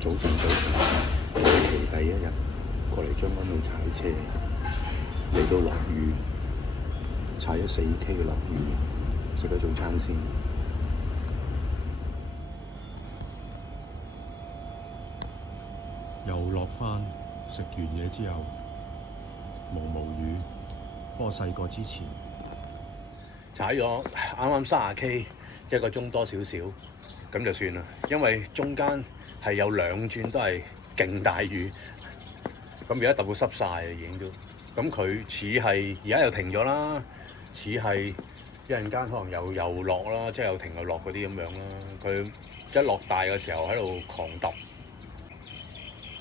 早晨，假期第一日過嚟將軍澳踩車，嚟到落雨，踩咗4K 嘅落雨，食咗早餐先。又落返，食完嘢之後毛雨。不過細個之前踩咗啱啱30K，一個鐘多少少，咁就算啦。因為中間係有2轉都係勁大雨，咁而家揼到濕晒啊，已經都。咁佢似係而家又停咗啦，似係一陣間可能又落啦，即係又停又落嗰啲咁樣啦。佢一落大嘅時候喺度狂揼，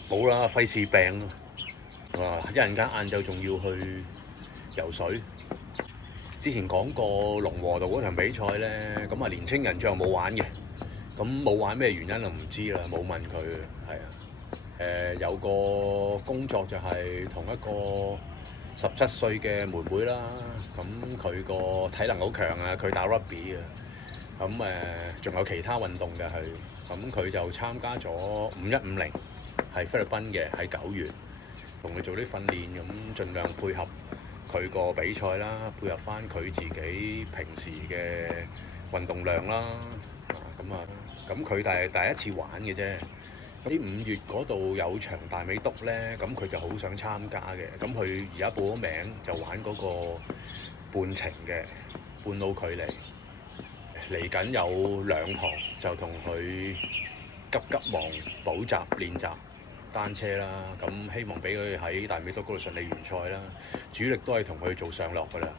冇啦，費事病啊！一陣間晏晝仲要去游水。之前講過龍和道嗰場比賽咧，咁啊年青人最後冇玩嘅，咁冇玩咩原因就唔知啦，冇問佢。係啊，有個工作就係同一個17歲嘅妹妹啦，咁佢個體能好強啊，佢打 rugby 啊，咁仲有其他運動嘅佢，咁佢就參加咗5150，係菲律賓嘅，喺9月，同佢做啲訓練，咁盡量配合佢個比賽啦，配合翻佢自己平時嘅運動量啦，咁佢係第一次玩嘅啫。啲5月嗰度有場大美督咧，咁佢就好想參加嘅，咁佢而家報咗名就玩嗰個半程嘅半路距離，嚟緊有2堂就同佢急忙補習練習單車啦，咁希望俾佢喺大美督嗰度順利完賽啦。主力都係同佢做上落㗎啦，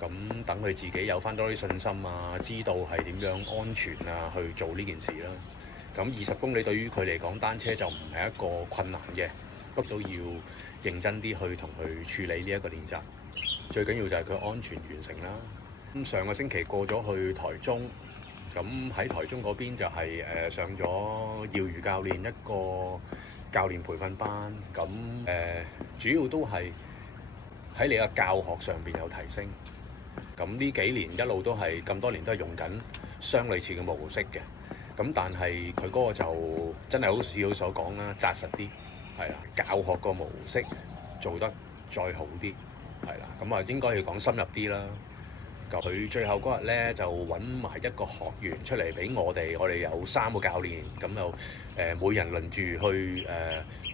咁等佢自己有翻多啲信心啊，知道係點樣安全啊去做呢件事啦。咁20公里對於佢嚟講，單車就唔係一個困難嘅，不過都要認真啲去同佢處理呢一個練習。最緊要就係佢安全完成啦。咁上個星期過咗去台中，咁喺台中嗰邊就係上咗耀瑜教練一個教練培訓班，咁主要都係喺你嘅教學上邊有提升。咁呢幾年一路都係咁多年都係用緊相類似嘅模式嘅。咁但係佢嗰個就真係好似佢所講啦，紮實啲，係啦，教學個模式做得再好啲，係啦，咁啊應該要講深入啲啦。佢最後嗰日咧就揾埋一個學員出嚟俾我哋有3個教練，咁就每人輪住去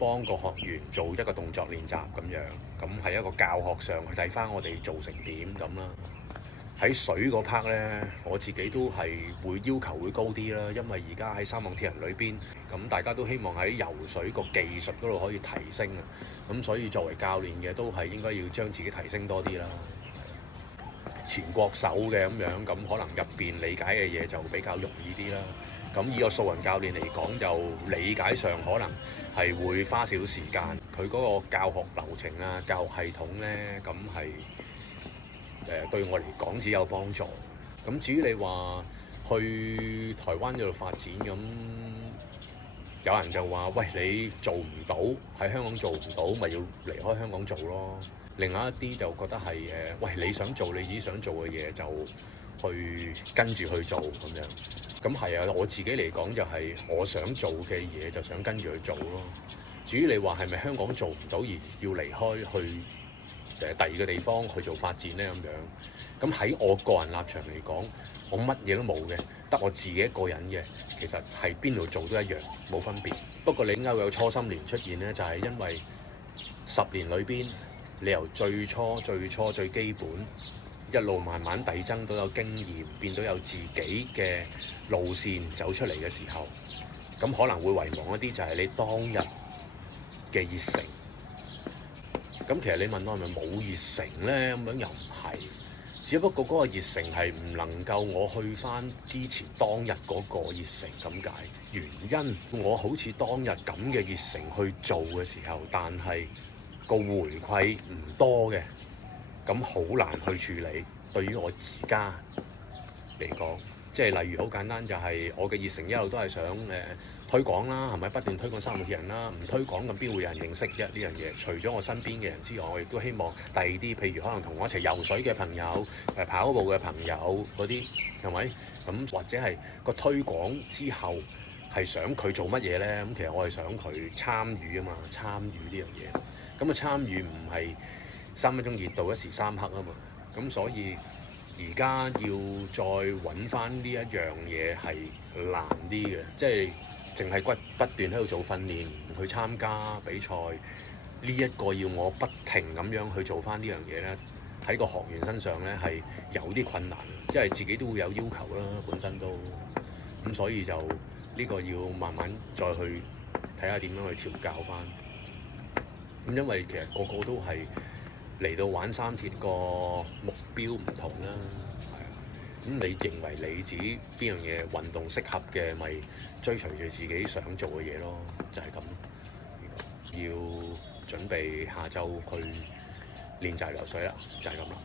幫個學員做一個動作練習咁樣，咁係一個教學上去睇翻我哋做成點咁啦。喺水嗰 part 咧，我自己都係會要求會高啲啦，因為而家喺三項鐵人裏邊，咁大家都希望喺游水個技術嗰度可以提升啊，咁所以作為教練嘅都係應該要將自己提升多啲啦。前國手嘅咁樣，咁可能入邊理解嘅嘢就比較容易啲啦。咁以個素人教練嚟講，就理解上可能係會花少少時間。佢嗰個教學流程啊、教學系統咧，咁係對我嚟講只有幫助。咁至於你話去台灣嗰度發展，咁有人就話：喂，你做唔到喺香港做唔到，咪要離開香港做咯。另外一啲就覺得係喂，你想做你自己想做嘅嘢就去跟住去做咁樣。咁係啊，我自己嚟講就係我想做嘅嘢就想跟住去做咯。至於你話係咪香港做唔到而要離開去第二個地方去做發展咧咁樣？咁喺我個人立場嚟講，我乜嘢都冇嘅，得我自己一個人嘅，其實係邊度做都一樣，冇分別。不過你點解會有初心連出現咧？就係因為10年裏邊，你由最初最基本一路慢慢遞增到有經驗，變到有自己嘅路線走出嚟嘅時候，咁可能會遺忘一啲就係你當日嘅熱誠。咁其實你問我係咪冇熱誠咧？咁樣又唔係，只不過嗰個熱誠係唔能夠我去返之前當日嗰個熱誠咁解。原因我好似當日咁嘅熱誠去做嘅時候，但係個回饋唔多嘅，咁好難去處理。對於我而家嚟講，即係例如好簡單，就係我嘅熱誠一路都係想推廣啦，係咪不斷推廣三項鐵人啦？唔推廣咁邊會有人認識啫？呢樣嘢除咗我身邊嘅人之外，我亦都希望第二啲，譬如可能同我一齊游水嘅朋友、跑步嘅朋友嗰啲，係咪？咁或者係個推廣之後係想佢做乜嘢咧？咁其實我係想佢參與啊嘛，參與呢樣嘢。咁啊參與唔係3分鐘熱度一時三刻啊嘛。咁所以而家要再揾翻呢一樣嘢係難啲嘅，即係淨係不斷喺度做訓練，去參加比賽。呢一個要我不停咁樣去做翻呢樣嘢咧，喺個學員身上咧係有啲困難，即係自己都會有要求啦，本身都咁，所以就呢個要慢慢再去睇下點樣去調教翻。咁因為其實個個都係嚟到玩三鐵個目標唔同啦，係啊。咁你認為你自己邊樣嘢運動適合嘅，咪追隨住自己想做嘅嘢咯，就係咁。要準備下晝去練習游水啦，就係咁啦。